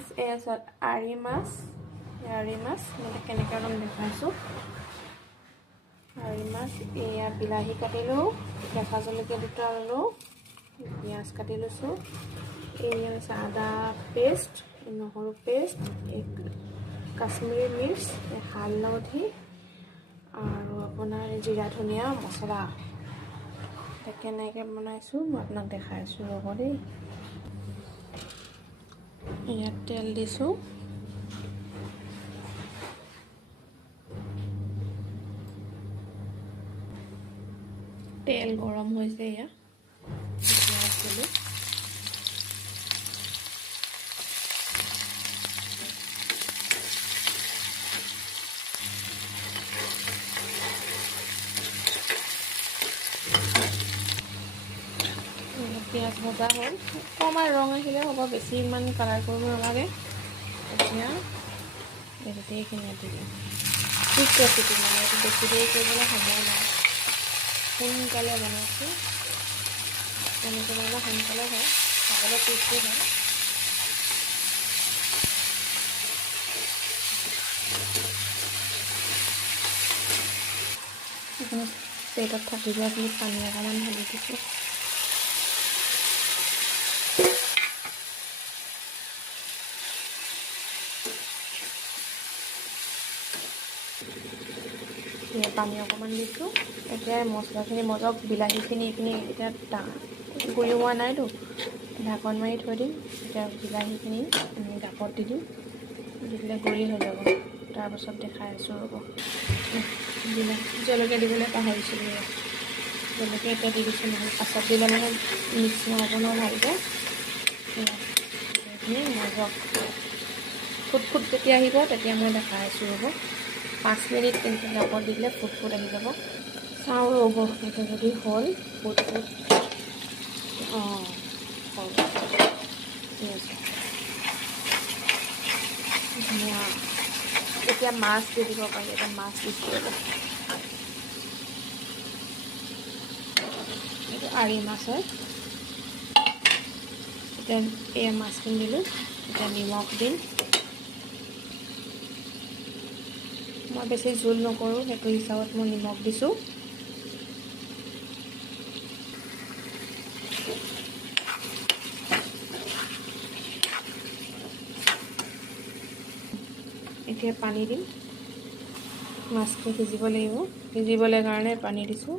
Friends, এয়া আৰি মাছ মই কেনেকৈ অলপ দেখাইছোঁ। আৰি মাছ, এয়া বিলাহী কাটিলোঁ, কেঁচা জলকীয়া দুটা ল'লোঁ, পিঁয়াজ কাটি লৈছোঁ, এয়া হৈছে আদা পেষ্ট, নহৰু পেষ্ট, কাশ্মীৰী মিৰ্চ, হালধি আৰু আপোনাৰ জিৰা ধনিয়া মছলা। কেনেকৈ বনাইছোঁ মই আপোনাক দেখাই আছোঁ, ৰ'ব দেই। ইয়াত তেল দিছোঁ, তেল গৰম হৈছে। ইয়াত পিঁয়াজ দিলোঁ, পিঁয়াজ ভজা হ'ল, অকণমান ৰং আহিলে হ'ব, বেছি ইমান কালাৰ কৰিব নালাগে। এতিয়া গোটেইখিনি দি দিম। ঠিক ৰেচিপি মানে এইটো বেছি দেৰি কৰিবলৈ সময় নাই, সোনকালে বনাইছোঁ। এনেকৈ বনালে সোনকালে হয়, খাবলৈ টেষ্টি হয়। এইখিনি প্লেটত থাকি যোৱাখিনি পানী অকণমান ঢালি দিছোঁ। পানী অকণমান দিছোঁ। এতিয়া মছলাখিনি মজক, বিলাহীখিনি এইখিনি এতিয়া গুড়ি হোৱা নাইতো, ঢাকন মাৰি থৈ দিম। এতিয়া বিলাহীখিনি গাপত দি দিম, দি দিলে গুড়ি হৈ যাব। তাৰপাছত দেখাই আছোঁ, ৰ'ব। জলকীয়া দিবলৈ পাহৰিছিলোঁ, জলকীয়া এতিয়া দি দিছোঁ, নহয় পাছত দিলে মানে মিক্স নহ'ব ন ভালকৈ। এইখিনি মজক ফুট যেতিয়া আহিব তেতিয়া মই দেখাই আছোঁ, ৰ'ব। 5 মিনিট কিন্তু গাপত দি দিলে ফুট আহি যাব। চাওঁ ৰ'ব, সেইটো যদি হ'ল ফুট অঁ হ'ল, ঠিক আছে, ধুনীয়া। এতিয়া মাছ দি দিব পাৰি, এতিয়া মাছ দিছোঁ। এইটো আৰি মাছ হয়। এতিয়া এয়া মাছখিনি দিলোঁ, এতিয়া নিমখ দিম। মই বেছি জোল নকৰোঁ, সেইটো হিচাপত মই নিমখ দিছোঁ। এতিয়া পানী দিম, মাছখিনি সিজিব লাগিব, সিজিবলৈ কাৰণে পানী দিছোঁ।